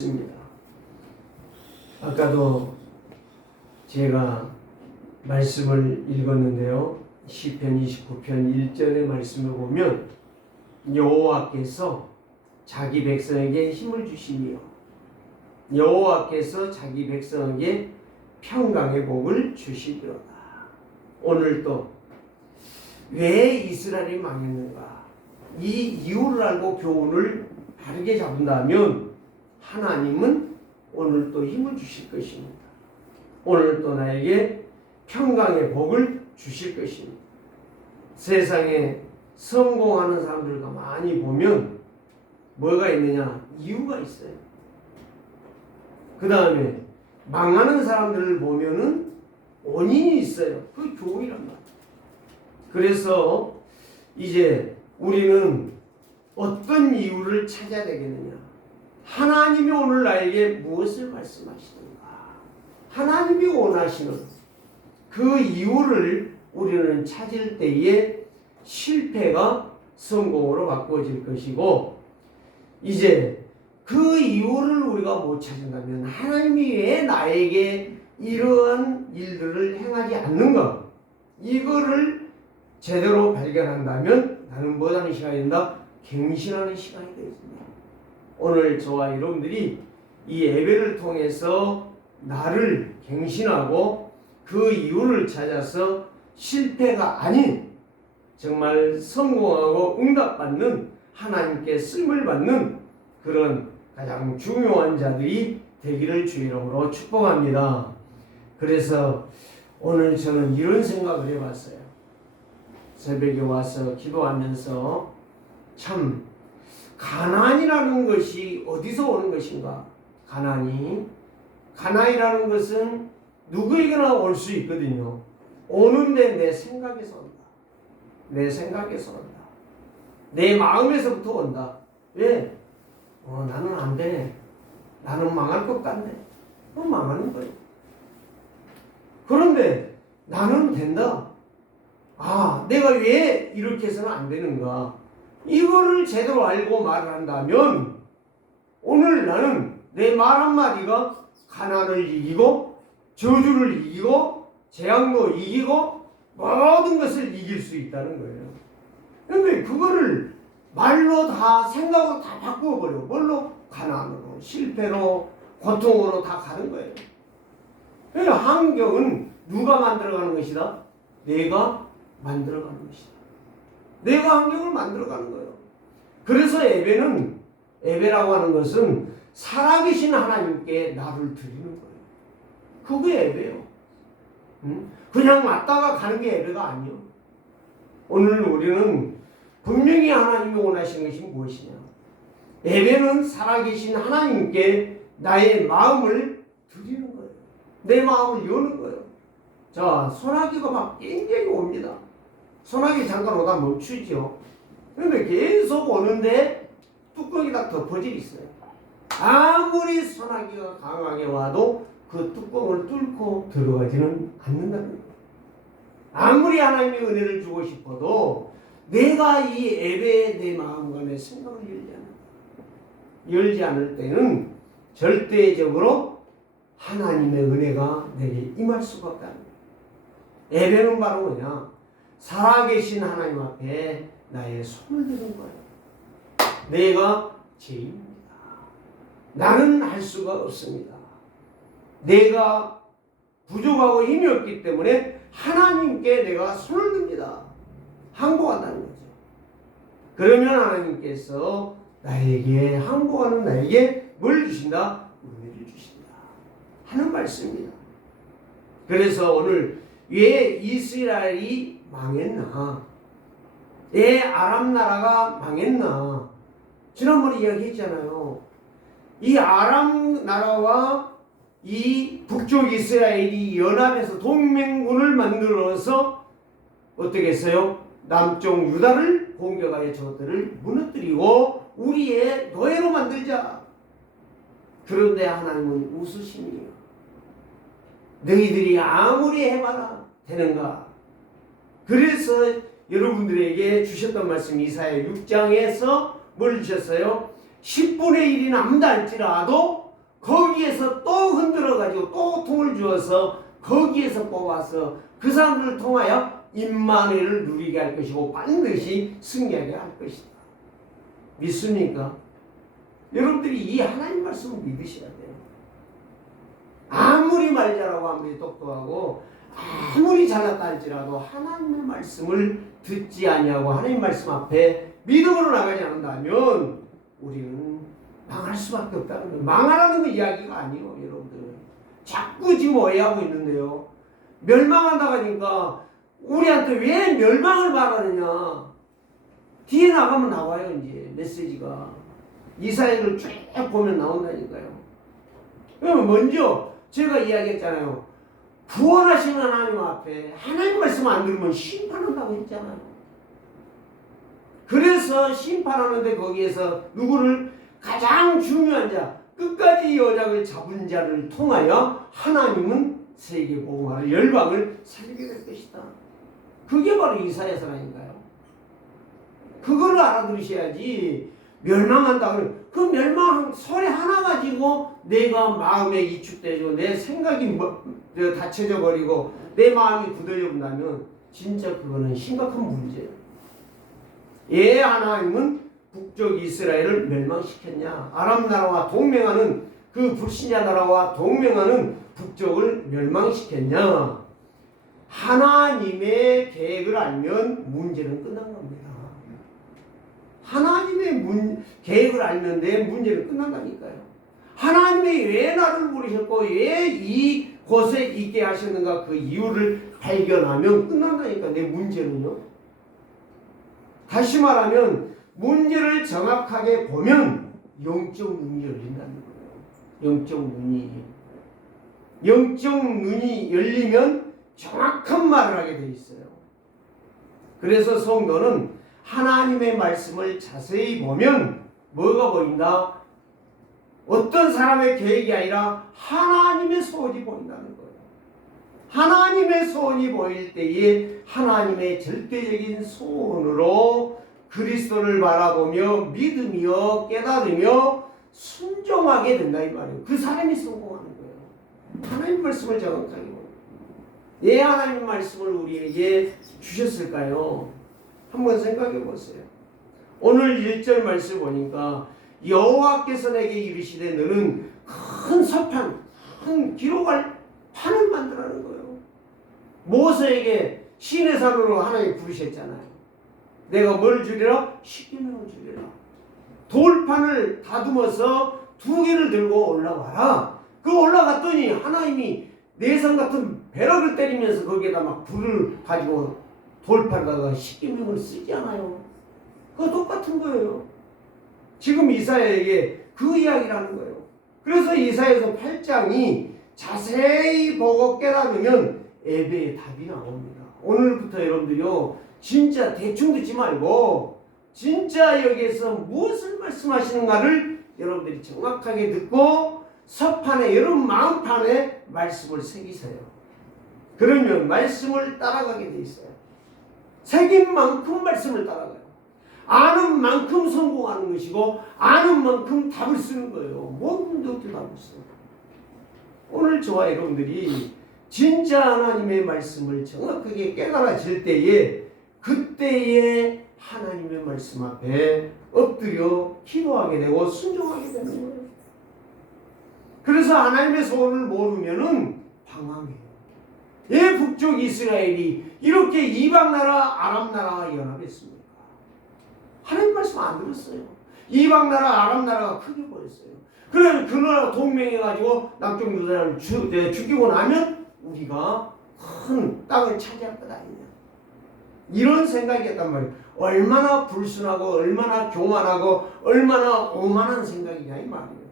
있습니다. 아까도 제가 말씀을 읽었는데요. 시편 29편 1절의 말씀을 보면 여호와께서 자기 백성에게 힘을 주시며 여호와께서 자기 백성에게 평강의 복을 주시리로다. 오늘 또 왜 이스라엘이 망했는가? 이 이유를 알고 교훈을 바르게 잡는다면 하나님은 오늘 또 힘을 주실 것입니다. 오늘 또 나에게 평강의 복을 주실 것입니다. 세상에 성공하는 사람들과 많이 보면 뭐가 있느냐? 이유가 있어요. 그 다음에 망하는 사람들을 보면은 원인이 있어요. 그 교훈이란 말이에요. 그래서 이제 우리는 어떤 이유를 찾아야 되겠느냐? 하나님이 오늘 나에게 무엇을 말씀하시는가? 하나님이 원하시는 그 이유를 우리는 찾을 때에 실패가 성공으로 바꿔질 것이고, 이제 그 이유를 우리가 못 찾는다면 하나님이 왜 나에게 이러한 일들을 행하지 않는가? 이거를 제대로 발견한다면 나는 뭐 하는 시간이 된다? 갱신하는 시간이 되겠습니다. 오늘 저와 여러분들이 이 예배를 통해서 나를 갱신하고 그 이유를 찾아서 실패가 아닌 정말 성공하고 응답받는, 하나님께 쓰임을 받는 그런 가장 중요한 자들이 되기를 주의 이름으로 축복합니다. 그래서 오늘 저는 이런 생각을 해봤어요. 새벽에 와서 기도하면서 참 가난이라는 것이 어디서 오는 것인가? 가난이라는 것은 누구에게나 올 수 있거든요. 오는데 내 생각에서 온다. 내 생각에서 온다. 내 마음에서부터 온다. 왜? 나는 안 되네. 나는 망할 것 같네. 망하는 거예요. 그런데 나는 된다. 내가 왜 이렇게 해서는 안 되는가? 이거를 제대로 알고 말을 한다면 오늘 나는 내 말 한마디가 가난을 이기고 저주를 이기고 재앙도 이기고 모든 것을 이길 수 있다는 거예요. 그런데 그거를 말로 다 생각으로 다 바꾸어버려. 뭘로? 가난으로, 실패로, 고통으로 다 가는 거예요. 그러니까 환경은 누가 만들어가는 것이다? 내가 만들어가는 것이다. 내가 환경을 만들어가는 거예요. 그래서 예배라고 하는 것은 살아계신 하나님께 나를 드리는 거예요. 그게 예배예요. 그냥 왔다가 가는 게 예배가 아니에요. 오늘 우리는 분명히 하나님이 원하시는 것이 무엇이냐? 예배는 살아계신 하나님께 나의 마음을 드리는 거예요. 내 마음을 여는 거예요. 자, 소나기가 막 굉장히 옵니다. 소나기 잠깐 오다 멈추죠. 그런데 계속 오는데 뚜껑이 다 덮어져 있어요. 아무리 소나기가 강하게 와도 그 뚜껑을 뚫고 들어가지는 않는다는 거예요. 아무리 하나님이 은혜를 주고 싶어도 내가 이 예배에 내 마음과 내 생각을 열지 않을 때는 절대적으로 하나님의 은혜가 내게 임할 수가 없다는 거예요. 예배는 바로 뭐냐? 살아계신 하나님 앞에 나의 손을 드는 거예요. 내가 죄인입니다. 나는 할 수가 없습니다. 내가 부족하고 힘이 없기 때문에 하나님께 내가 손을 듭니다. 항복한다는 거죠. 그러면 하나님께서 나에게, 항복하는 나에게 뭘 주신다? 은혜를 주신다 하는 말씀입니다. 그래서 오늘 왜 이스라엘이 망했나? 왜 아람 나라가 망했나? 지난번에 이야기했잖아요. 이 아람 나라와 이 북쪽 이스라엘이 연합해서 동맹군을 만들어서 어떻게 했어요? 남쪽 유다를 공격하여 저것들을 무너뜨리고 우리의 노예로 만들자. 그런데 하나님은 웃으시니요. 너희들이 아무리 해봐라 되는가? 그래서 여러분들에게 주셨던 말씀 이사야 6장에서 뭘 주셨어요? 10분의 1이 남다 할지라도 거기에서 또 흔들어가지고 또 통을 주어서 거기에서 뽑아서 그 사람들을 통하여 임마누엘을 누리게 할 것이고 반드시 승리하게 할 것이다. 믿습니까? 여러분들이 이 하나님 말씀을 믿으셔야 돼요. 아무리 말 잘하고 아무리 똑똑하고 아무리 잘났다 할지라도 하나님의 말씀을 듣지 아니하고 하나님 말씀 앞에 믿음으로 나가지 않는다면 우리는 망할 수밖에 없다는 거예요. 망하라는 거 이야기가 아니에요, 여러분들. 자꾸 지금 오해하고 있는데요. 멸망한다고 하니까 우리한테 왜 멸망을 말하느냐. 뒤에 나가면 나와요, 이제 메시지가. 이사야를 쭉 보면 나온다니까요. 그러면 먼저 제가 이야기했잖아요. 구원하시는 하나님 앞에 하나님 말씀 안 들으면 심판한다고 했잖아요. 그래서 심판하는데 거기에서 누구를 가장 중요한 자, 끝까지 여작을 잡은 자를 통하여 하나님은 세계 복음화를 열방을 살리게 될 것이다. 그게 바로 이사야서라니까요. 그거를 알아들으셔야지. 멸망한다 그러면 그 멸망 소리 하나 가지고 내가 마음에 이축되고 내 생각이 닫혀져 버리고 내 마음이 굳어져 본다면 진짜 그거는 심각한 문제예요. 예, 하나님은 북쪽 이스라엘을 멸망시켰냐? 아람 나라와 동맹하는 그 불신자 나라와 동맹하는 북쪽을 멸망시켰냐? 하나님의 계획을 알면 문제는 끝난 겁니다. 하나님의 계획을 알면 내 문제는 끝난다니까요. 하나님이 왜 나를 부르셨고 왜 이곳에 있게 하셨는가 그 이유를 발견하면 끝난다니까 내 문제는요. 다시 말하면 문제를 정확하게 보면 영적 눈이 열린다는 거예요. 영적 눈이 열리면 정확한 말을 하게 돼 있어요. 그래서 성도는 하나님의 말씀을 자세히 보면 뭐가 보인다? 어떤 사람의 계획이 아니라 하나님의 소원이 보인다는 거예요. 하나님의 소원이 보일 때에 하나님의 절대적인 소원으로 그리스도를 바라보며 믿으며 깨달으며 순종하게 된다 이 말이에요. 그 사람이 성공하는 거예요. 하나님 말씀을 정확하게 보면. 왜 하나님 말씀을 우리에게 주셨을까요? 한번 생각해 보세요. 오늘 1절 말씀 보니까 여호와께서 내게 이르시되 너는 큰 서판, 큰 기록할 판을 만들라는 거예요. 모세에게 시내 산으로 하나님 부르셨잖아요. 내가 뭘 주리라? 십계명을 주리라. 돌판을 다듬어서 2개를 들고 올라와라. 그 올라갔더니 하나님이 내성 같은 벼락을 때리면서 거기에다 막 불을 가지고 돌판에다가 십계명을 쓰지 않아요. 그거 똑같은 거예요. 지금 이사야에게 그 이야기를 하는 거예요. 그래서 이사야서 8장이 자세히 보고 깨달으면 예배의 답이 나옵니다. 오늘부터 여러분들이요, 진짜 대충 듣지 말고 진짜 여기에서 무엇을 말씀하시는가를 여러분들이 정확하게 듣고 서판에 여러분 마음판에 말씀을 새기세요. 그러면 말씀을 따라가게 돼 있어요. 새긴 만큼 말씀을 따라가요. 아는 만큼 성공하는 것이고 아는 만큼 답을 쓰는 거예요. 뭔데 어떻게 답을 써요? 오늘 저와 여러분들이 진짜 하나님의 말씀을 정확하게 깨달아질 때에 그때에 하나님의 말씀 앞에 엎드려 기도하게 되고 순종하게 되는 거예요. 그래서 하나님의 소원을 모르면은 방황해요. 왜 북쪽 이스라엘이 이렇게 이방나라 아람나라와 연합했습니까? 하나님 말씀 안 들었어요. 이방나라 아람나라가 크게 보였어요. 그래 그 나라 동맹해가지고 남쪽 유다를 죽이고 나면 우리가 큰 땅을 차지할 것 아니냐. 이런 생각이었단 말이에요. 얼마나 불순하고 얼마나 교만하고 얼마나 오만한 생각이냐 이 말이에요.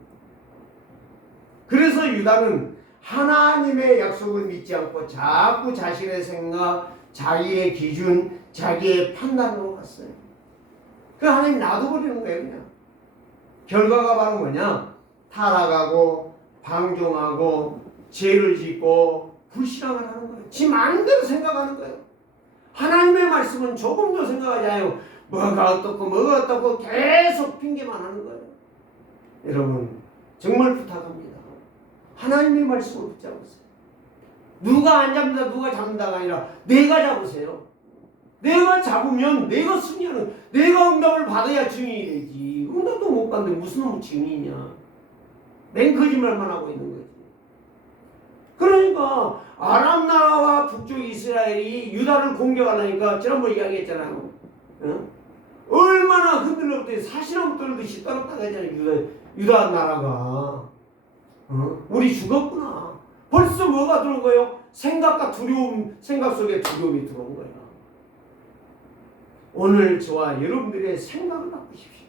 그래서 유다는 하나님의 약속을 믿지 않고 자꾸 자신의 생각, 자기의 기준, 자기의 판단으로 갔어요. 그 하나님 놔둬버리는 거예요 그냥. 결과가 바로 뭐냐? 타락하고 방종하고 죄를 짓고 불신앙을 하는 거예요. 지 마음대로 생각하는 거예요. 하나님의 말씀은 조금도 생각하지 않아요. 뭐가 어떻고 계속 핑계만 하는 거예요. 여러분 정말 부탁합니다. 하나님의 말씀을 붙잡으세요. 누가 안 잡는다, 누가 잡는다가 아니라 내가 잡으세요. 내가 잡으면 내가 승리하는, 내가 응답을 받아야 증인이 되지. 응답도 못 받는데 무슨 놈의 증인이냐. 맨 거짓말만 하고 있는 거지. 그러니까 아람 나라와 북쪽 이스라엘이 유다를 공격하려니까 지난번에 이야기했잖아요. 어? 얼마나 흔들렸더니 사시나무 떨듯이 떨었다가 했잖아요. 유다 나라가. 우리 죽었구나. 벌써 뭐가 들어온 거예요? 생각과 두려움, 생각 속에 두려움이 들어온 거예요. 오늘 저와 여러분들의 생각을 바꾸십시오.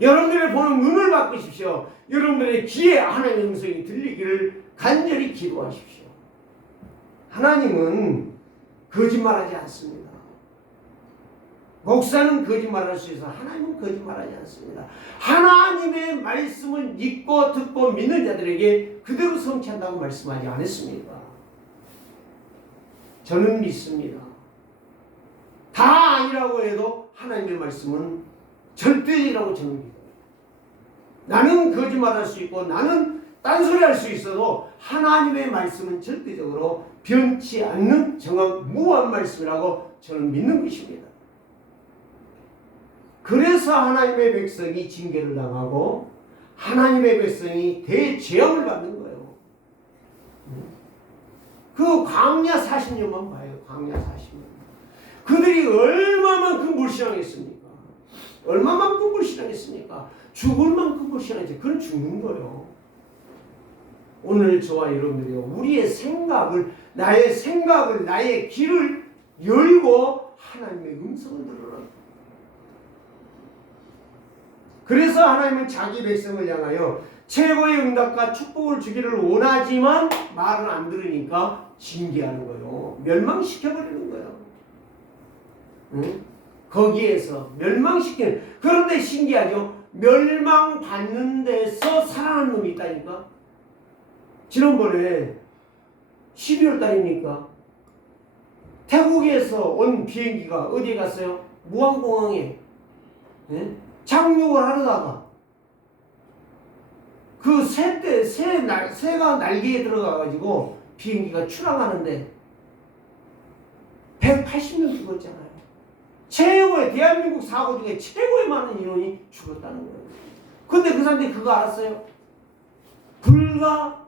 여러분들의 보는 눈을 바꾸십시오. 여러분들의 귀에 하나님의 음성이 들리기를 간절히 기도하십시오. 하나님은 거짓말하지 않습니다. 목사는 거짓말할 수 있어. 하나님은 거짓말하지 않습니다. 하나님의 말씀을 믿고 듣고 믿는 자들에게 그대로 성취한다고 말씀하지 않았습니까? 저는 믿습니다. 다 아니라고 해도 하나님의 말씀은 절대이라고 저는 믿어요. 나는 거짓말할 수 있고 나는 딴소리 할 수 있어도 하나님의 말씀은 절대적으로 변치 않는 정확 무한 말씀이라고 저는 믿는 것입니다. 그래서 하나님의 백성이 징계를 당하고 하나님의 백성이 대재앙을 받는 거예요. 그 광야 40년만 봐요. 광야 40년. 그들이 얼마만큼 불신앙했습니까? 얼마만큼 불신앙했습니까? 죽을 만큼 불신앙했지. 그건 죽는 거예요. 오늘 저와 여러분들이 우리의 생각을, 나의 귀를 열고 하나님의 음성을 들으라. 그래서 하나님은 자기 백성을 향하여 최고의 응답과 축복을 주기를 원하지만 말을 안 들으니까 징계하는 거예요. 멸망시켜버리는 거예요. 응? 거기에서 멸망시키는. 그런데 신기하죠. 멸망받는 데서 살아난 놈이 있다니까. 지난번에 12월 달입니까? 태국에서 온 비행기가 어디에 갔어요? 무안공항에. 네? 착륙을 하려다가 그 새가 날개에 들어가가지고 비행기가 추락하는데 180명 죽었잖아요. 최고의, 대한민국 사고 중에 최고의 많은 인원이 죽었다는 거예요. 근데 그 사람들이 그거 알았어요? 불과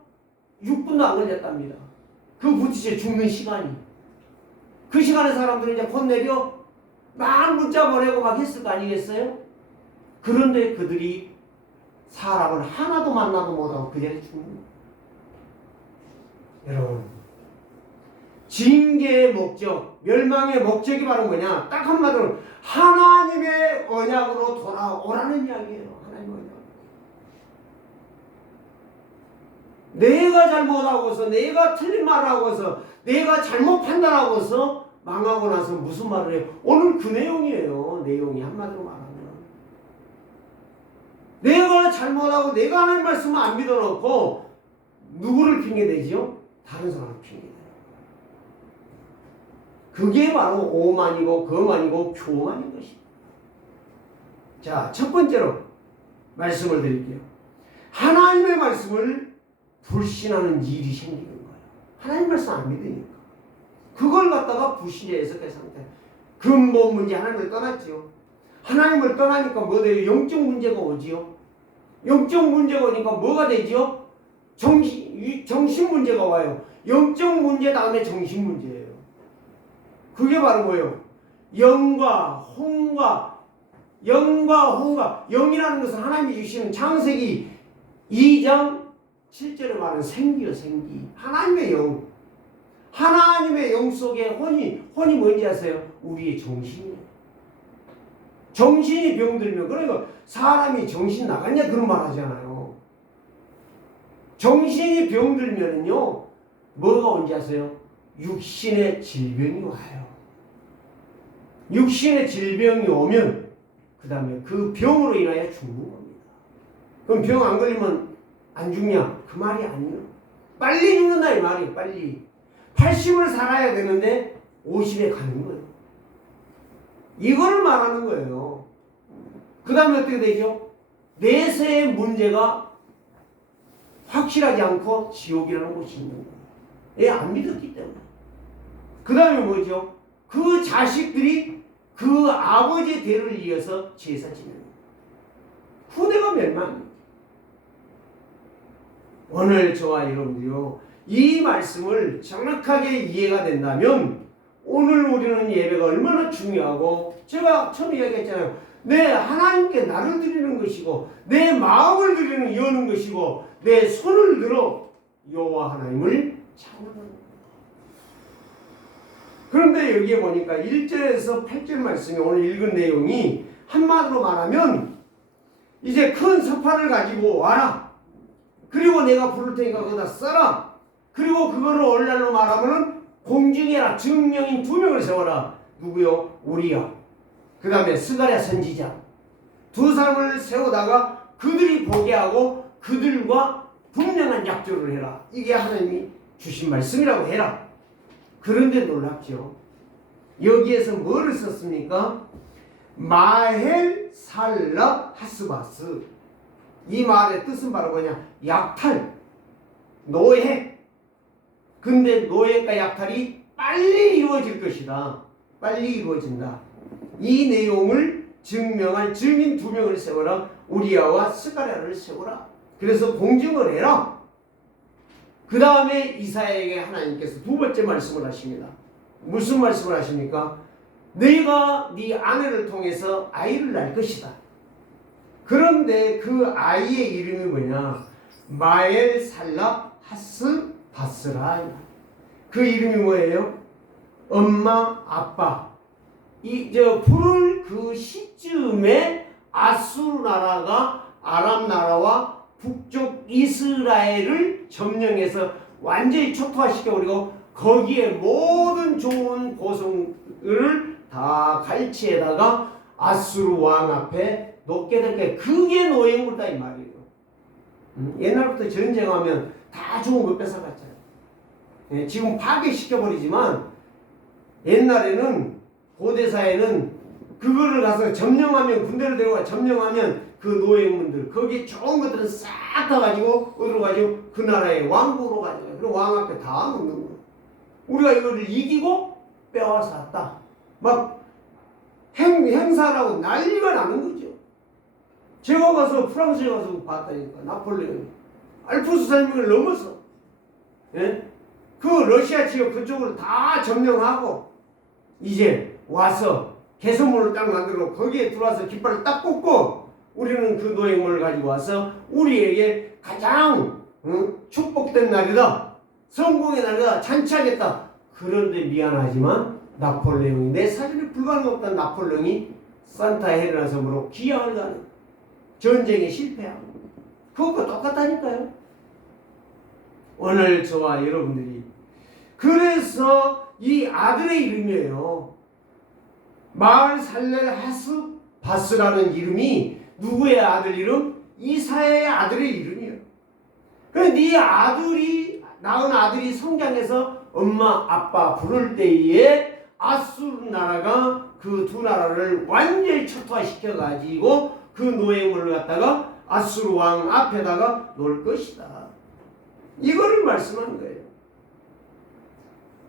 6분도 안 걸렸답니다. 그 부티제 죽는 시간이. 그 시간에 사람들은 이제 곧 내려 막 문자 보내고 막 했을 거 아니겠어요? 그런데 그들이 사람을 하나도 만나도 못하고 그 자리에 죽는 거예요. 여러분, 징계의 목적, 멸망의 목적이 바로 뭐냐? 딱 한마디로 하나님의 언약으로 돌아오라는 이야기예요. 하나님의 언약. 내가 잘못하고서, 내가 틀린 말을 하고서, 내가 잘못 판단하고서 망하고 나서 무슨 말을 해요? 오늘 그 내용이에요. 내용이 한마디로 말하면. 내가 잘못하고 내가 하나님 말씀을 안 믿어놓고 누구를 핑계대지요? 다른 사람을 핑계대요. 그게 바로 오만이고 거만이고 교만인 것입니다. 자, 첫 번째로 말씀을 드릴게요. 하나님의 말씀을 불신하는 일이 생기는 거예요. 하나님 말씀 안 믿으니까. 그걸 갖다가 불신의 예석의 상태. 근본 문제 하나님을 떠났지요. 하나님을 떠나니까 뭐 돼요? 영적 문제가 오지요. 영적 문제가 오니까 뭐가 되지요? 정신 문제가 와요. 영적 문제 다음에 정신 문제예요. 그게 바로 뭐예요? 영과 홍과 영이라는 것은 하나님이 주시는 창세기 2장 7절에 말하는 생기요, 생기. 하나님의 영. 하나님의 영 속에 혼이 뭔지 아세요? 우리의 정신이에요. 정신이 병들면, 그러니까 사람이 정신 나갔냐 그런 말 하잖아요. 정신이 병들면은요, 뭐가 온지 아세요? 육신의 질병이 와요. 육신의 질병이 오면 그 다음에 그 병으로 인하여 죽는 겁니다. 그럼 병 안 걸리면 안 죽냐? 그 말이 아니에요. 빨리 죽는다 이 말이에요. 빨리. 80을 살아야 되는데 50에 가는 거예요. 이걸 말하는 거예요. 그 다음에 어떻게 되죠? 내세의 문제가 확 확실하지 않고 지옥이라는 곳이 있는 거예요. 예, 안 믿었기 때문에. 그 다음에 뭐죠? 그 자식들이 그 아버지의 대를 이어서 제사 지내는 거예요. 후대가 멸망입니다. 오늘 저와 여러분들이요, 이 말씀을 정확하게 이해가 된다면 오늘 우리는 예배가 얼마나 중요하고, 제가 처음에 이야기했잖아요. 내 하나님께 나를 드리는 것이고, 내 마음을 드리는 여는 것이고, 내 손을 들어 여호와 하나님을 찬양하는 거예요. 그런데 여기에 보니까 1절에서 8절 말씀이 오늘 읽은 내용이 한마디로 말하면 이제 큰 석판을 가지고 와라. 그리고 내가 부를 테니까 거기다 써라. 그리고 그거를 오늘날로 말하면은 공중에라 증명인 2명을 세워라. 누구요? 우리야. 그 다음에 스가랴 선지자. 2사람을 세우다가 그들이 보게 하고 그들과 분명한 약조를 해라. 이게 하나님이 주신 말씀이라고 해라. 그런데 놀랍죠. 여기에서 뭐를 썼습니까? 마헬 살라 하스바스. 이 말의 뜻은 바로 뭐냐? 약탈, 노예. 근데 노예과 약탈이 빨리 이루어질 것이다. 빨리 이루어진다. 이 내용을 증명할 증인 2명을 세워라. 우리야와 스가랴를 세워라. 그래서 공증을 해라. 그 다음에 이사야에게 하나님께서 2번째 말씀을 하십니다. 무슨 말씀을 하십니까? 네가 네 아내를 통해서 아이를 낳을 것이다. 그런데 그 아이의 이름이 뭐냐? 마엘 살라 하스 바스라. 그 이름이 뭐예요? 엄마, 아빠. 부를 그 시점에 아수르 나라가 아람 나라와 북쪽 이스라엘을 점령해서 완전히 초토화시켜버리고 거기에 모든 좋은 고성을 다 갈치에다가 아수르 왕 앞에 놓게 될 거예요. 그게 노예물이다 이 말이에요. 옛날부터 전쟁하면 다 좋은 거 뺏어갔잖아요. 예, 지금 파괴시켜버리지만 옛날에는 고대사에는 그거를 가서 점령하면 군대를 데려가 점령하면 그 노예문들 거기 좋은 것들은 싹 다 가지고 어디로 가지고 그 나라의 왕국으로 가져가요. 그럼 왕 앞에 다 놓는 거예요. 우리가 이거를 이기고 빼앗았다. 막 행사라고 난리가 나는 거죠. 제가 가서 프랑스에 가서 봤다니까. 나폴레옹 알프스 산맥을 넘어서 그 러시아 지역 그쪽을 다 점령하고 이제 와서 개선문을 딱 만들고 거기에 들어와서 깃발을 딱 꽂고 우리는 그 노예물을 가지고 와서 우리에게 가장 축복된 날이다. 성공의 날이다. 잔치하겠다. 그런데 미안하지만 나폴레옹이 내 사진에 불가능없던 나폴레옹이 산타 헬레나 섬으로 기항을 가는 전쟁에 실패하고 그것과 똑같다니까요. 오늘 저와 여러분들이 그래서 이 아들의 이름이에요. 마을 살렐 하스 바스라는 이름이 누구의 아들 이름? 이사야의 아들의 이름이에요. 그래서 네 아들이 낳은 아들이 성장해서 엄마 아빠 부를 때에 아수르 나라가 그 2나라를 완전히 초토화시켜 가지고 그 노예물을 갖다가 아수르 왕 앞에다가 놓을 것이다. 이거를 말씀하는 거예요.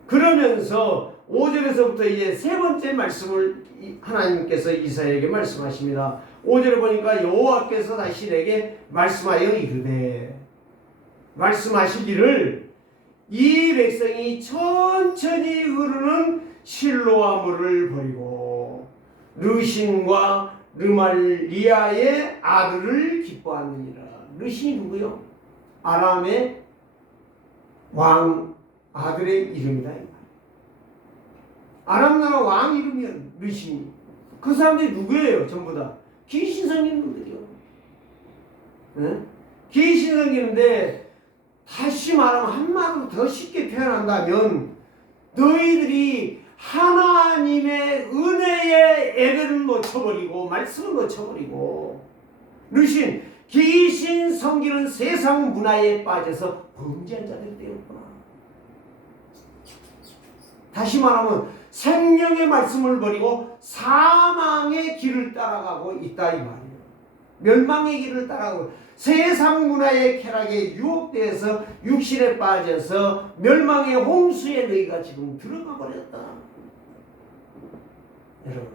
그러면서 5절에서부터 이제 3번째 말씀을 하나님께서 이사야에게 말씀하십니다. 5절에 보니까 여호와께서 다시 내게 말씀하여 이르되 말씀하시기를 이 백성이 천천히 흐르는 실로아 물을 버리고 르신과 르말리아의 아들을 기뻐하느니라. 르신이 누구요? 아람의 왕 아들의 이름이다. 아람 나라 왕 이름이야. 르신이. 그 사람들이 누구예요? 전부 다 귀신 생기는 분들이요. 네? 귀신 생기는데 다시 말하면 한마디로 더 쉽게 표현한다면 너희들이 하나님의 은혜의 예배를 놓쳐버리고 말씀을 놓쳐버리고 르신 귀신 섬기는 세상 문화에 빠져서 범죄한 자들이 되었구나. 다시 말하면 생명의 말씀을 버리고 사망의 길을 따라가고 있다 이 말이에요. 멸망의 길을 따라가고 세상 문화의 쾌락에 유혹되어서 육신에 빠져서 멸망의 홍수에 너희가 지금 들어가 버렸다. 여러분,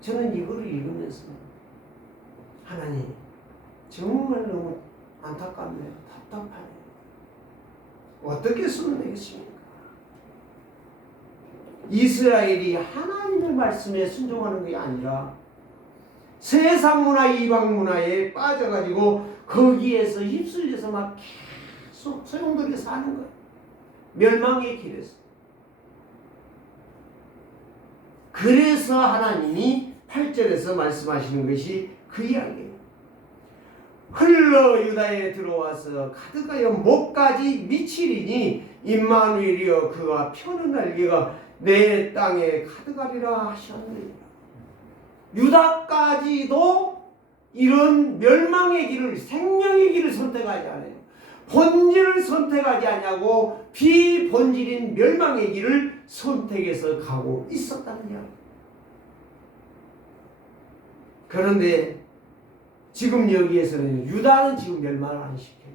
저는 이거를 읽으면서 하나님 정말 너무 안타깝네요. 답답하네요. 어떻게 쓰면 되겠습니까? 이스라엘이 하나님의 말씀에 순종하는 게 아니라 세상 문화, 이방 문화에 빠져가지고 거기에서 휩쓸려서 막 계속 소용돌이 사는 거예요. 멸망의 길에서. 그래서 하나님이 8절에서 말씀하시는 것이 그 이야기예요. 흘러 유다에 들어와서 가득하여 목까지 미치리니 임마누엘이여 그가 펴는 날개가 내 땅에 가득하리라 하셨느니라. 유다까지도 이런 멸망의 길을, 생명의 길을 선택하지 않아요. 본질을 선택하지 않냐고 비본질인 멸망의 길을 선택해서 가고 있었다는 이야기. 그런데 지금 여기에서는 유다는 지금 멸망을 안 시켜요.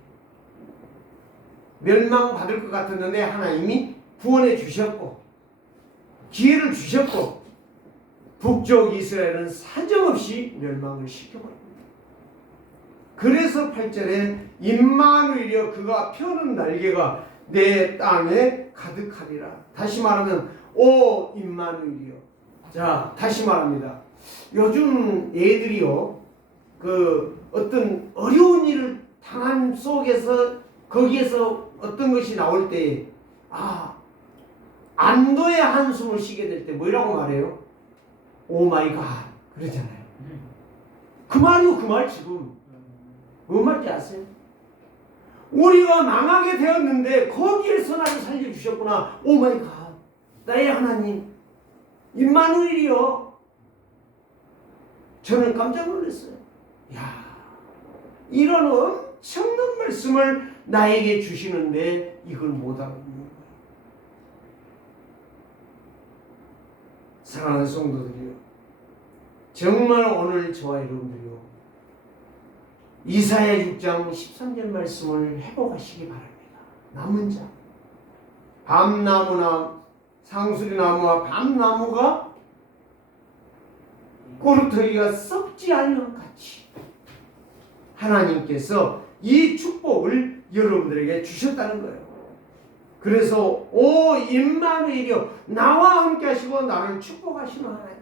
멸망받을 것 같았는데 하나님이 구원해 주셨고 기회를 주셨고 북쪽 이스라엘은 사정없이 멸망을 시켜버립니다. 그래서 8절에 임마누엘이여 그가 펴는 날개가 내 땅에 가득하리라. 다시 말하면 오 임마누엘이여. 자, 다시 말합니다. 요즘 애들이요 그 어떤 어려운 일을 당한 속에서 거기에서 어떤 것이 나올 때 안도의 한숨을 쉬게 될 때 뭐라고 말해요? 오 마이 갓 그러잖아요. 그 말이요 그 말 지금 뭔 말인지 아세요? 우리가 망하게 되었는데 거기에서 나를 살려주셨구나. 오 마이 갓 나의 하나님 임마누엘이요. 저는 깜짝 놀랐어요. 야, 이런 엄청난 말씀을 나에게 주시는데 이걸 못하고 있는 거예요. 사랑하는 성도들이요, 정말 오늘 저와 여러분들이요 이사야 6장 13절 말씀을 회복하시기 바랍니다. 남은 자 밤나무나 상수리나무와 밤나무가 꼬르터기가 썩지 않는 것 같이 하나님께서 이 축복을 여러분들에게 주셨다는 거예요. 그래서 오 임마누엘이여 나와 함께 하시고 나를 축복하시는 하나님,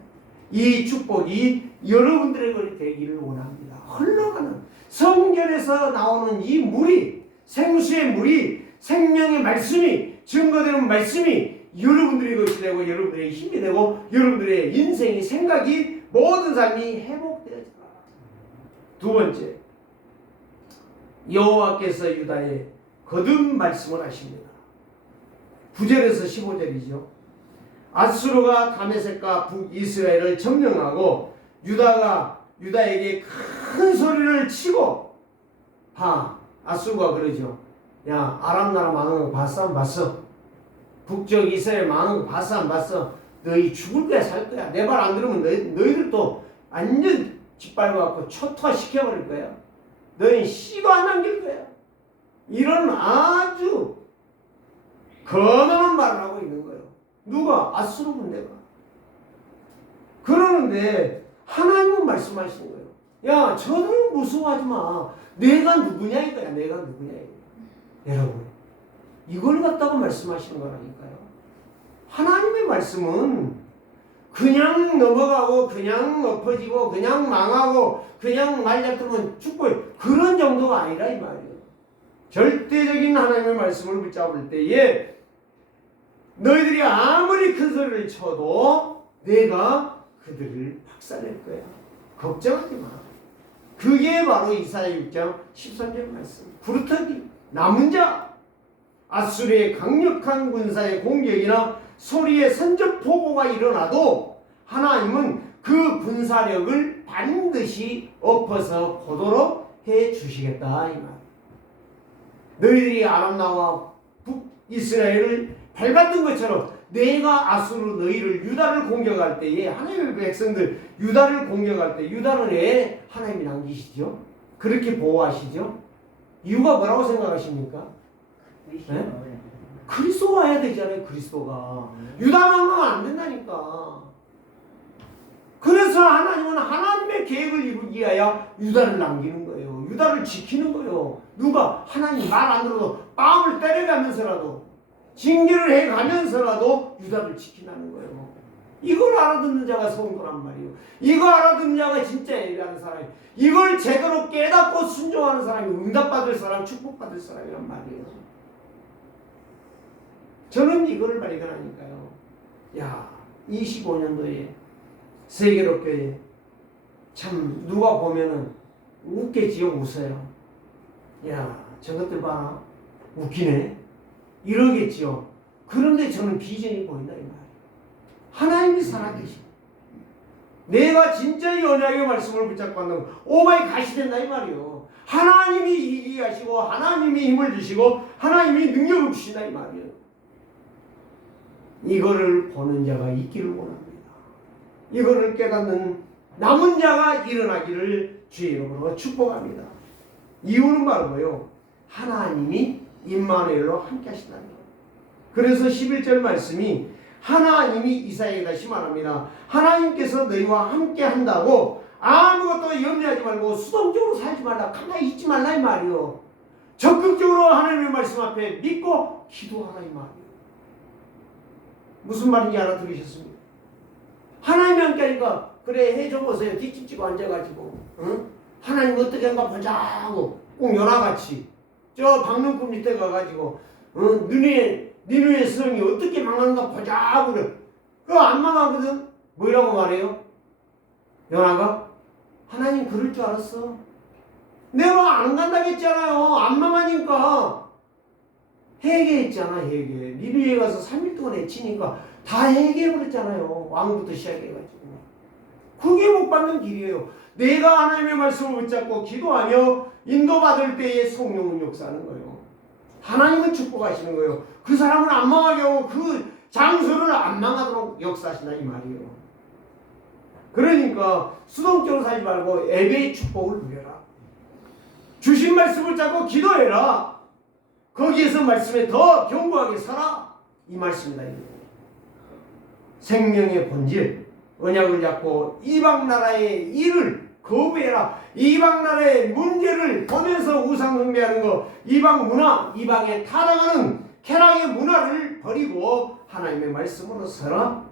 이 축복이 여러분들에게 되기를 원합니다. 흘러가는 성경에서 나오는 이 물이, 생수의 물이, 생명의 말씀이, 증거되는 말씀이 여러분들의 것이 되고 여러분들의 힘이 되고 여러분들의 인생의 생각이 모든 삶이 회복되어져라. 두 번째, 여호와께서 유다에 거듭 말씀을 하십니다. 9절에서 15절이죠. 아수르가 다메섹과 북이스라엘을 점령하고 유다에게 큰 소리를 치고 아수르가 그러죠. 야 아람 나라 많은 거 봤어 안 봤어? 북쪽 이스라엘 많은 거 봤어 안 봤어? 너희 죽을 거야 살 거야. 내 말 안 들으면 너희들도 완전 짓밟아갖고 초토화시켜버릴 거야. 너희 씨도 안 남길 거야. 이런 아주 거만한 말을 하고 있는 거예요. 누가? 아수르 군대가. 그러는데 하나님은 말씀하시는 거예요. 야 저들은 무서워하지 마. 내가 누구냐 이거야. 내가 누구냐 이거야. 여러분 이걸 갖다가 말씀하시는 거라니까요. 하나님의 말씀은 그냥 넘어가고 그냥 엎어지고 그냥 망하고 그냥 말 잡으면 죽고 그런 정도가 아니라 이 말이에요. 절대적인 하나님의 말씀을 붙잡을 때에 너희들이 아무리 큰 소리를 쳐도 내가 그들을 박살낼 거야. 걱정하지 마. 그게 바로 이사야 6장 13절 말씀. 구르터기 남은 자 아수르의 강력한 군사의 공격이나 소리의 선전포고가 일어나도 하나님은 그 군사력을 반드시 엎어서 고도로 해 주시겠다 이 말. 너희들이 아람 나와 북이스라엘을 밟았던 것처럼 내가 아수르 너희를 유다를 공격할 때에 하나님의 백성들 유다를 공격할 때 유다는 왜 하나님이 남기시죠? 그렇게 보호하시죠? 이유가 뭐라고 생각하십니까? 네? 그리스도가 와야 되잖아요. 그리스도가 유다만 가면 안 된다니까. 그래서 하나님은 하나님의 계획을 이루기 위하여 유다를 남기는 거예요. 유다를 지키는 거예요. 누가? 하나님 말 안 들어도 뺨을 때려가면서라도 징계를 해가면서라도 유다를 지키라는 거예요. 이걸 알아듣는 자가 성도란 말이에요. 이거 알아듣는 자가 진짜 예배하는 사람이에요. 이걸 제대로 깨닫고 순종하는 사람이 응답받을 사람, 축복받을 사람이란 말이에요. 저는 이거를 발견하니까요. 야, 25년도에 세계롭게 참 누가 보면은 웃겠지요. 웃어요. 야, 저것들 봐라. 웃기네. 이러겠지요. 그런데 저는 비전이 보인다 이 말이에요. 하나님이 살아계시고 내가 진짜 이 언약의 말씀을 붙잡고 한다면 오마이 갓이 된다 이 말이에요. 하나님이 이기게 하시고 하나님이 힘을 주시고 하나님이 능력을 주신다 이 말이에요. 이거를 보는 자가 있기를 원합니다. 이거를 깨닫는 남은 자가 일어나기를 주의 이름으로 축복합니다. 이유는 바로 뭐요? 하나님이 임마누엘로 함께 하신다는 거예요. 그래서 11절 말씀이 하나님이 이사야에게 다시 말합니다. 하나님께서 너희와 함께 한다고 아무것도 염려하지 말고 수동적으로 살지 말라. 가만히 있지 말라 이 말이요. 적극적으로 하나님의 말씀 앞에 믿고 기도하라 이 말이요. 무슨 말인지 알아들으셨습니까? 하나님이 함께 하니까 그래 해줘 보세요. 뒷집지고 앉아가지고 응? 하나님 어떻게 한가 보자고 꼭 연하같이 저 박능꾼 밑에 가가지고 니누의 성이 어떻게 망하는가 보자고 그래. 그거 안 망하거든. 뭐라고 말해요? 연하가 하나님 그럴 줄 알았어. 내가 안 간다고 했잖아요. 안 망하니까 해계했잖아. 해계. 니누에 가서 3일 동안 해치니까 다 해계해버렸잖아요. 왕부터 시작해가지고. 그게 못 받는 길이에요. 내가 하나님의 말씀을 붙잡고 기도하며 인도받을 때에 성령은 역사하는 거예요. 하나님은 축복하시는 거예요. 그 사람을 안 망하게 하고 그 장소를 안 망하도록 역사하신다 이 말이에요. 그러니까 수동적으로 살지 말고 예배의 축복을 누려라. 주신 말씀을 잡고 기도해라. 거기에서 말씀에 더 견고하게 살아. 이 말씀이다. 생명의 본질 언약을 잡고 이방 나라의 일을 거부해라. 이방 나라의 문제를 보면서 우상 숭배하는 거, 이방 문화, 이방에 타락하는 쾌락의 문화를 버리고 하나님의 말씀으로 서라.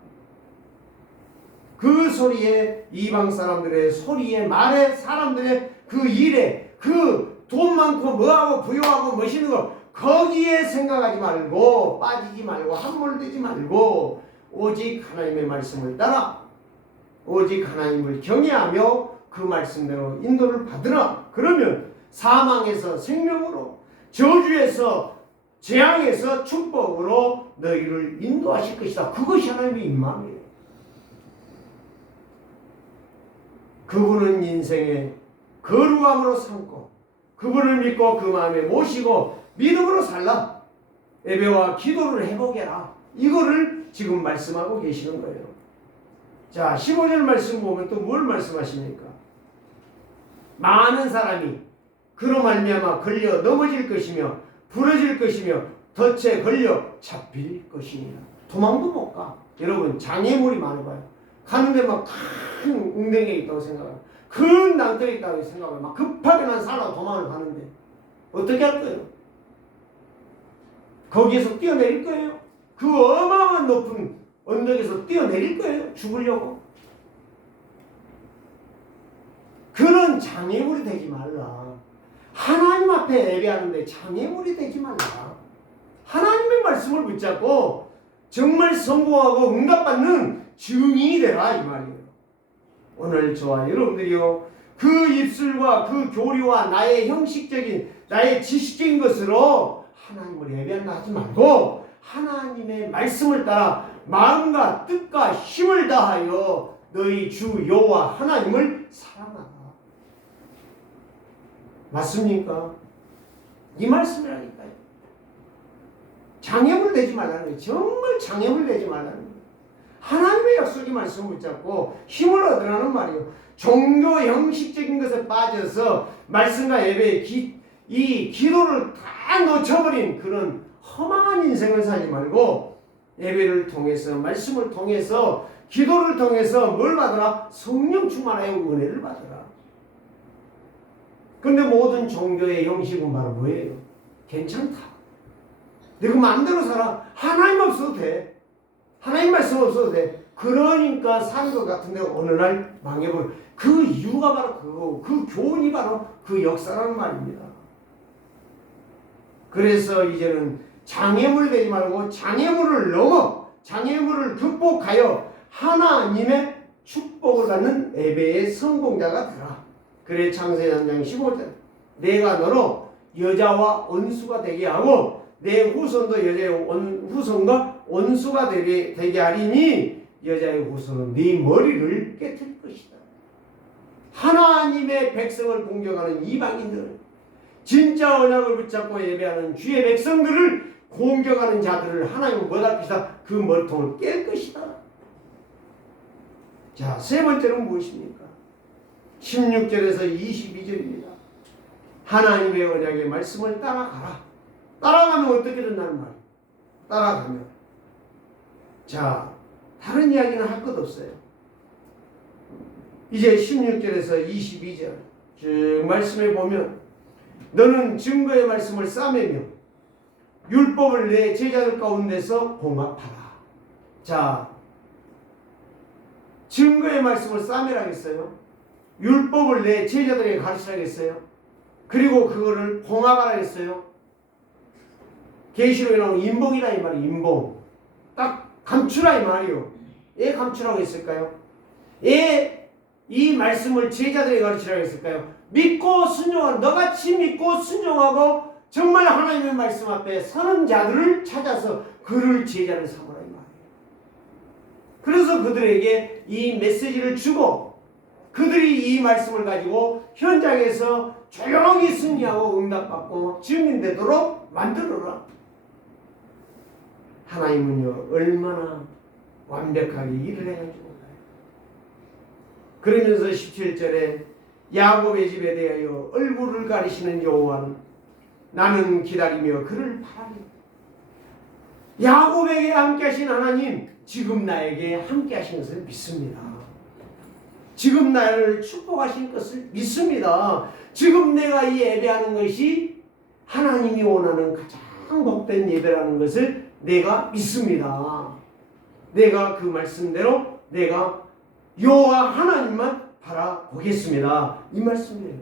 그 소리에 이방 사람들의 소리에 말에 사람들의 그 일에 그 돈 많고 뭐하고 부유하고 멋있는 거 거기에 생각하지 말고 빠지지 말고 함몰되지 말고 오직 하나님의 말씀을 따라 오직 하나님을 경외하며 그 말씀대로 인도를 받으라. 그러면 사망에서 생명으로 저주에서 재앙에서 축복으로 너희를 인도하실 것이다. 그것이 하나님의 임마음이에요. 그분은 인생의 거룩함으로 삼고 그분을 믿고 그 마음에 모시고 믿음으로 살라. 예배와 기도를 해보게라. 이거를 지금 말씀하고 계시는 거예요. 자, 15절 말씀 보면 또 뭘 말씀하십니까? 많은 사람이 그로 말미암아 걸려 넘어질 것이며 부러질 것이며 덫에 걸려 잡힐 것이니라. 도망도 못 가. 여러분 장애물이 많아봐요. 가는데 막 큰 웅덩이에 있다고 생각해요. 큰 낭떠에 있다고 생각해요. 막 급하게 난 살라고 도망을 가는데 어떻게 할 거예요? 거기에서 뛰어내릴 거예요? 그 어마어마한 높은 언덕에서 뛰어내릴 거예요? 죽으려고? 그런 장애물이 되지 말라. 하나님 앞에 예배하는데 장애물이 되지 말라. 하나님의 말씀을 붙잡고 정말 성공하고 응답받는 증인이 되라 이 말이에요. 오늘 저와 여러분들이요 그 입술과 그 교리와 나의 형식적인 나의 지식적인 것으로 하나님을 예배한다 하지 말고 하나님의 말씀을 따라 마음과 뜻과 힘을 다하여 너희 주 여호와 하나님을 사랑하라. 맞습니까? 이 말씀이라니까요. 장애물 내지 말라는 거예요. 정말 장애물 내지 말라는 거예요. 하나님의 약속의 말씀을 붙잡고 힘을 얻으라는 말이에요. 종교 형식적인 것에 빠져서 말씀과 예배에 이 기도를 다 놓쳐버린 그런 허망한 인생을 살지 말고 예배를 통해서 말씀을 통해서 기도를 통해서 뭘 받으라? 성령 충만하여 은혜를 받으라. 근데 모든 종교의 형식은 바로 뭐예요? 괜찮다. 내가 마음대로 살아. 하나님 없어도 돼. 하나님 말씀 없어도 돼. 그러니까 사는 것 같은데 어느 날 망해버려. 그 이유가 바로 그거. 그 교훈이 바로 그 역사라는 말입니다. 그래서 이제는 장애물 되지 말고 장애물을 넘어 장애물을 극복하여 하나님의 축복을 받는 예배의 성공자가 되라. 그래 창세기 3장 15절 내가 너로 여자와 원수가 되게 하고 내 후손도 여자의 후손과 원수가 되게 하리니 여자의 후손은 네 머리를 깨트릴 것이다. 하나님의 백성을 공격하는 이방인들, 진짜 언약을 붙잡고 예배하는 주의 백성들을 공격하는 자들을 하나님은 뭐다 피사 그 머리통을 깰 것이다. 자, 세 번째는 무엇입니까? 16절에서 22절입니다. 하나님의 언약의 말씀을 따라가라. 따라가면 어떻게 된다는 말이에요? 따라가면. 자, 다른 이야기는 할 것 없어요. 이제 16절에서 22절 쭉 말씀해 보면 너는 증거의 말씀을 싸매며 율법을 내 제자들 가운데서 봉합하라. 자, 증거의 말씀을 싸매라겠어요? 율법을 내 제자들에게 가르치라겠어요? 그리고 그거를 봉합하라겠어요? 계시록에 나오는 인봉이라 이 말이에요. 인봉. 딱 감추라 이 말이에요. 왜 감추라고 했을까요? 왜 이 말씀을 제자들에게 가르치라고 했을까요? 믿고 순종하는, 너같이 믿고 순종하고 정말 하나님의 말씀 앞에 서는 자들을 찾아서 그를 제자를 삼으라 이 말이에요. 그래서 그들에게 이 메시지를 주고 그들이 이 말씀을 가지고 현장에서 조용히 승리하고 응답받고 증인되도록 만들어라. 하나님은요 얼마나 완벽하게 일을 해가지고 그러면서 17절에 야곱의 집에 대하여 얼굴을 가리시는 여호와는 나는 기다리며 그를 바라리. 야곱에게 함께 하신 하나님 지금 나에게 함께 하신 것을 믿습니다. 지금 나를 축복하신 것을 믿습니다. 지금 내가 이 예배하는 것이 하나님이 원하는 가장 복된 예배라는 것을 내가 믿습니다. 내가 그 말씀대로 내가 여호와 하나님만 바라보겠습니다. 이 말씀이에요.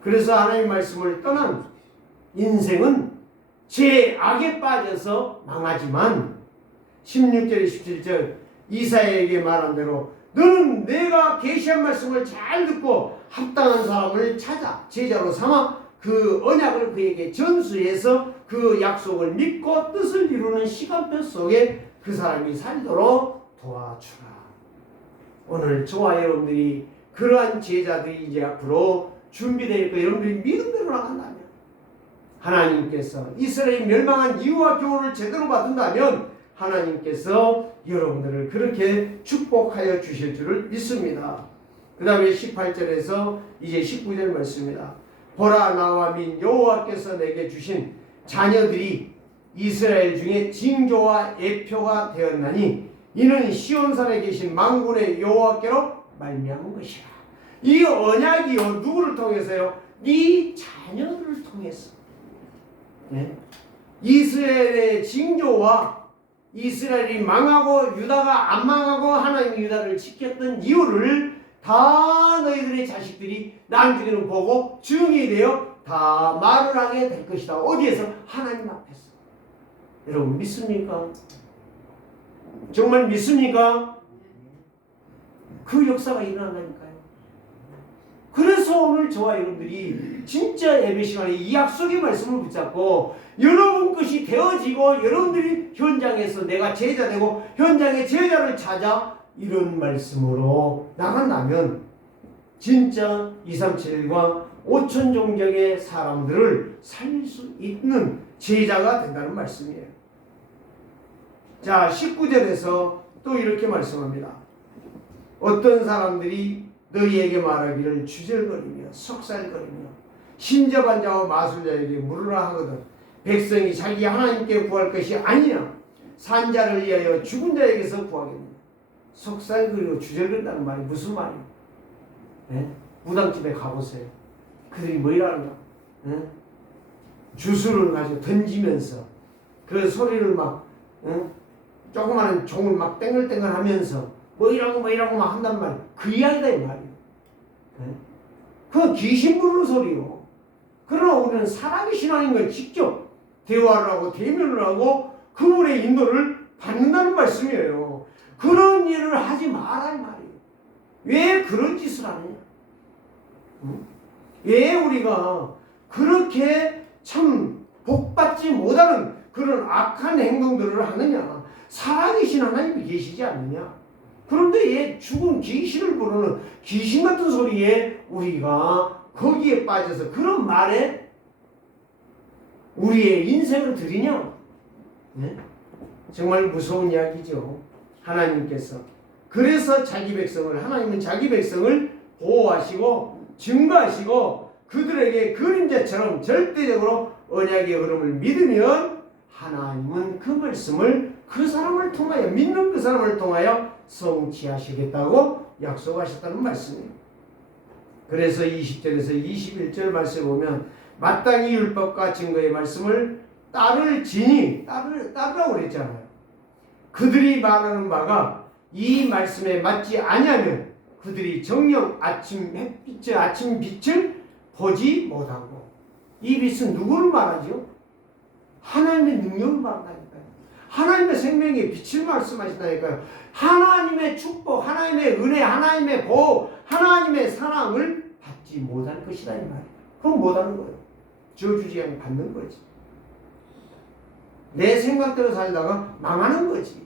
그래서 하나님 말씀을 떠난 인생은 죄악에 빠져서 망하지만 16절 17절 이사야에게 말한 대로 너는 내가 계시한 말씀을 잘 듣고 합당한 사람을 찾아 제자로 삼아 그 언약을 그에게 전수해서 그 약속을 믿고 뜻을 이루는 시간표 속에 그 사람이 살도록 도와주라. 오늘 저와 여러분들이 그러한 제자들이 이제 앞으로 준비되어 있고 여러분들이 믿음대로 나간다면 하나님께서 이스라엘이 멸망한 이유와 교훈을 제대로 받는다면 하나님께서 여러분들을 그렇게 축복하여 주실 줄을 믿습니다. 그 다음에 18절에서 이제 19절 말씀입니다. 보라 나와 민 여호와께서 내게 주신 자녀들이 이스라엘 중에 징조와 예표가 되었나니 이는 시온산에 계신 만군의 여호와께로 말미암은 것이라. 이 언약이요 누구를 통해서요? 네 자녀들을 통해서. 네? 이스라엘의 징조와 이스라엘이 망하고 유다가 안 망하고 하나님이 유다를 지켰던 이유를 다 너희들의 자식들이 나중에는 보고 증이 되어 다 말을 하게 될 것이다. 어디에서? 하나님 앞에서. 여러분 믿습니까? 정말 믿습니까? 그 역사가 일어난다니까요. 그래서 오늘 저와 여러분들이 진짜 예배 시간에 이 약속의 말씀을 붙잡고 여러분 것이 되어지고 여러분들이 현장에서 내가 제자 되고 현장에 제자를 찾아 이런 말씀으로 나간다면 진짜 237과 5천 종족의 사람들을 살릴 수 있는 제자가 된다는 말씀이에요. 자, 19절에서 또 이렇게 말씀합니다. 어떤 사람들이 너희에게 말하기를 주절거리며 속살거리며 신접한 자와 마술자에게 물으라 하거든 백성이 자기 하나님께 구할 것이 아니냐 산 자를 위하여 죽은 자에게서 구하겠느냐. 속살거리고 주절거린다는 말이 무슨 말이에요? 예? 무당집에 가보세요. 그들이 뭐이라는가? 예? 주술을 가지고 던지면서 그 소리를 막 조그마한 종을 막 땡글땡글 하면서 뭐이라고 막 한단 말이에요. 그 이야기다 이 말이에요. 예? 그건 귀신 부르는 소리요. 그러나 우리는 살아계신 하나님과 직접 대화를 하고 대면을 하고 그분의 인도를 받는다는 말씀이에요. 그런 일을 하지 마라 이 말이에요. 왜 그런 짓을 하느냐? 왜 우리가 그렇게 참 복받지 못하는 그런 악한 행동들을 하느냐? 살아계신 하나님이 계시지 않느냐? 그런데 왜 죽은 귀신을 부르는 귀신 같은 소리에 우리가 거기에 빠져서 그런 말에 우리의 인생을 드리냐? 네? 정말 무서운 이야기죠. 하나님께서 그래서 자기 백성을 하나님은 자기 백성을 보호하시고 증거하시고 그들에게 그림자처럼 절대적으로 언약의 흐름을 믿으면 하나님은 그 말씀을 그 사람을 통하여 믿는 그 사람을 통하여 성취하시겠다고 약속하셨다는 말씀이에요. 그래서 20절에서 21절 말씀에 보면 마땅히 율법과 증거의 말씀을 따르라고 그랬잖아요. 그들이 말하는 바가 이 말씀에 맞지 아니하면 그들이 정녕 아침 빛을 보지 못하고 이 빛은 누구를 말하죠? 하나님의 능력을 말한다니까요. 하나님의 생명의 빛을 말씀하신다니까요. 하나님의 축복, 하나님의 은혜, 하나님의 보호, 하나님의 사랑을 받지 못할 것이다 이 말이에요. 그럼 못하는 거예요. 저주지향 받는 거지. 내 생각대로 살다가 망하는 거지.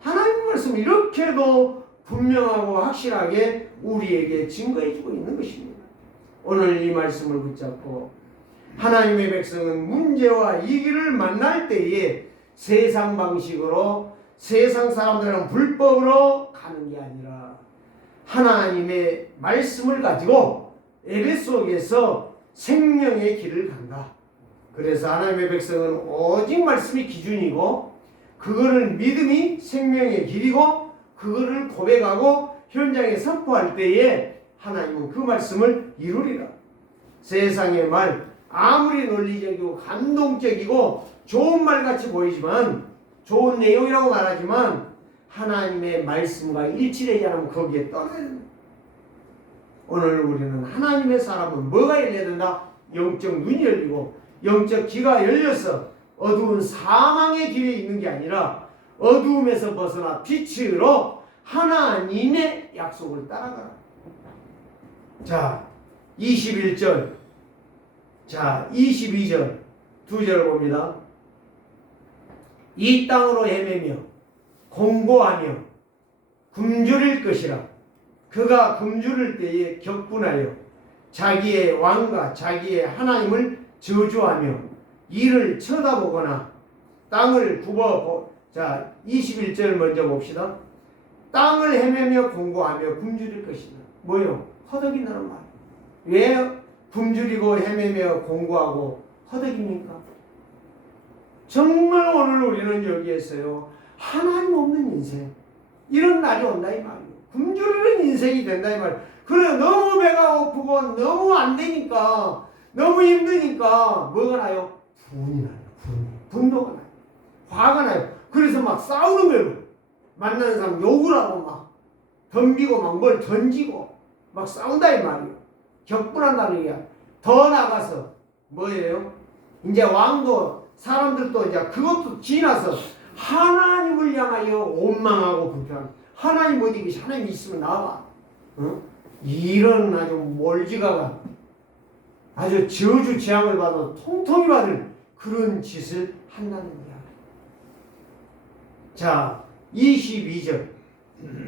하나님 말씀이 이렇게도 분명하고 확실하게 우리에게 증거해주고 있는 것입니다. 오늘 이 말씀을 붙잡고 하나님의 백성은 문제와 위기를 만날 때에 세상 방식으로 세상 사람들은 불법으로 가는 게 아니라 하나님의 말씀을 가지고 예배 속에서 생명의 길을 간다. 그래서 하나님의 백성은 오직 말씀이 기준이고 그거를 믿음이 생명의 길이고 그거를 고백하고 현장에 선포할 때에 하나님은 그 말씀을 이루리라. 세상의 말 아무리 논리적이고 감동적이고 좋은 말같이 보이지만 좋은 내용이라고 말하지만 하나님의 말씀과 일치되지 않으면 거기에 떠나야 됩니다. 오늘 우리는 하나님의 사람은 뭐가 열려야 된다? 영적 눈이 열리고 영적 귀가 열려서 어두운 사망의 길에 있는 게 아니라 어두움에서 벗어나 빛으로 하나님의 약속을 따라가라. 자, 21절. 자, 22절. 두 절을 봅니다. 이 땅으로 헤매며 공고하며 굶주릴 것이라. 그가 굶주릴 때에 격분하여 자기의 왕과 자기의 하나님을 저주하며 이를 쳐다보거나 땅을 자, 21절 먼저 봅시다. 땅을 헤매며 공고하며 굶주릴 것이다. 뭐요? 허덕이라는 말. 왜 굶주리고 헤매며 공고하고 허덕입니까? 정말 오늘 우리는 여기에서요 하나님 없는 인생 이런 날이 온다 이 말이에요. 굶주리는 인생이 된다 이 말이에요. 그래 너무 배가 고프고 너무 안 되니까 너무 힘드니까 뭐가 나요? 분이 나요. 분노가 나요. 화가 나요. 그래서 막 싸우는 거예요. 만나는 사람 욕을 하고 막 덤비고 막 뭘 던지고 막 싸운다 이 말이에요. 격분한다는 얘기야. 더 나가서 뭐예요? 이제 왕도 사람들도 이제 그것도 지나서 하나님을 향하여 원망하고 불평하고 하나님 어디 계시? 하나님 있으면 나와. 어? 이런 아주 멀지가 아주 저주 재앙을 받아 통통이 받을 그런 짓을 한다는 거야. 자, 22절.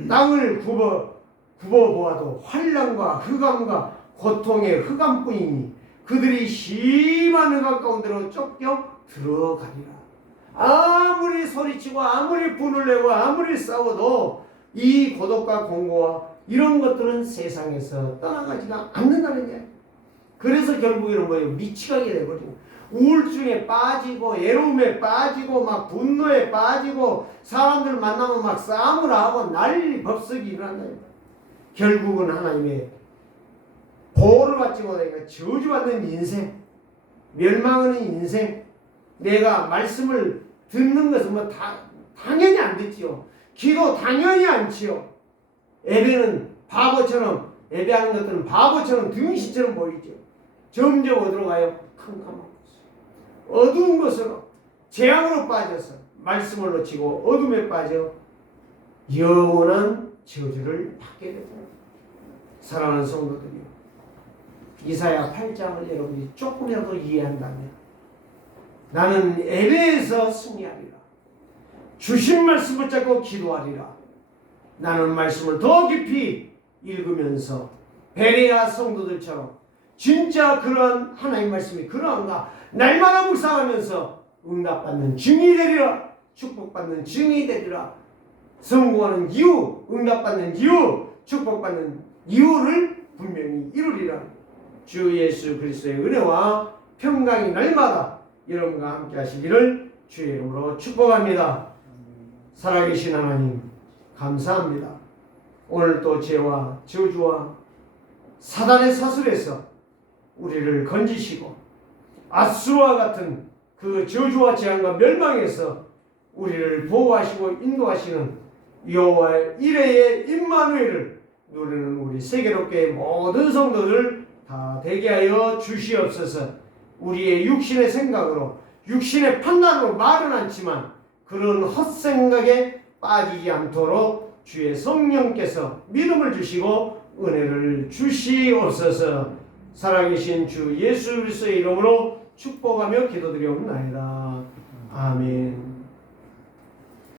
땅을 굽어 보아도 환란과 흑암과 고통의 흑암뿐이니 그들이 심한 흑암 가운데로 쫓겨 들어가리라. 아무리 소리치고 아무리 분을 내고 아무리 싸워도 이 고독과 공고와 이런 것들은 세상에서 떠나가지가 않는다는 거예요. 그래서 결국에는 뭐예요? 미치가게 되거든요. 우울증에 빠지고 외로움에 빠지고 막 분노에 빠지고 사람들 만나면 막 싸움을 하고 난리 법석이 일어난다. 결국은 하나님의 보호를 받지 못하니까 저주받는 인생, 멸망하는 인생. 내가 말씀을 듣는 것은 뭐 당연히 안 듣지요. 기도 당연히 안 치요. 예배는 바보처럼, 예배하는 것들은 바보처럼 등신처럼 보이죠. 점점 어디로 가요? 캄캄한 곳, 어두운 곳으로, 재앙으로 빠져서 말씀을 놓치고 어둠에 빠져 영원한 저주를 받게 됩니다. 사랑하는 성도들이요, 이사야 8장을 여러분이 조금이라도 이해한다면 나는 예배에서 승리하리라. 주신 말씀 붙잡고 기도하리라. 나는 말씀을 더 깊이 읽으면서 베레아 성도들처럼 진짜 그러한 하나님 말씀이 그러한가 날마다 묵상하면서 응답받는 증인이 되리라. 축복받는 증인이 되리라. 성공하는 이유, 응답받는 이유, 축복받는 이유를 분명히 이루리라. 주 예수 그리스도의 은혜와 평강이 날마다 여러분과 함께 하시기를 주의 이름으로 축복합니다. 살아계신 하나님 감사합니다. 오늘 또 죄와 저주와 사단의 사슬에서 우리를 건지시고 아수르와 같은 그 저주와 재앙과 멸망에서 우리를 보호하시고 인도하시는 여호와의 이레의 임마누엘을 누리는 우리 세계롭게 모든 성도들 다 되게 하여 주시옵소서. 우리의 육신의 생각으로 육신의 판단으로 말은 않지만 그런 헛생각에 빠지지 않도록 주의 성령께서 믿음을 주시고 은혜를 주시옵소서. 살아계신 주 예수 그리스도의 이름으로 축복하며 기도드리옵나이다.